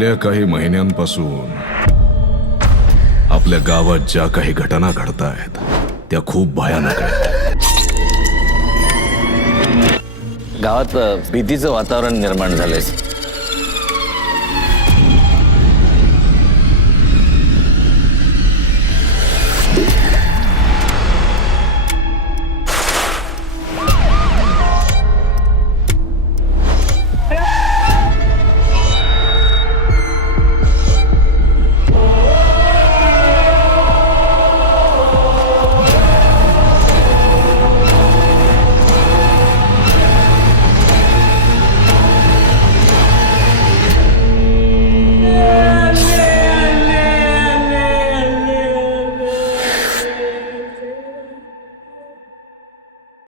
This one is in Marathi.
गेल्या काही महिन्यांपासून आपल्या गावात ज्या काही घटना घडतायत त्या खूप भयानक आहेत. गावात भीतीचं वातावरण निर्माण झालंय.